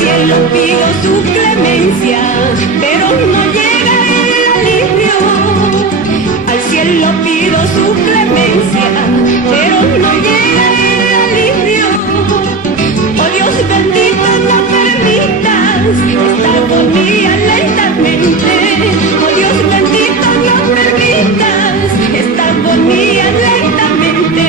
cielo pido su clemencia, pero no llega el alivio. Al cielo pido su clemencia, pero no llega el alivio. Oh Dios bendito, no permitas esta agonía lentamente. Oh Dios bendito, no permitas esta agonía lentamente.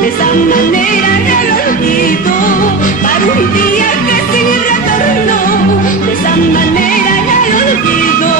De esa manera ya lo olvido, para un día que sin retorno, de esa manera ya lo olvido.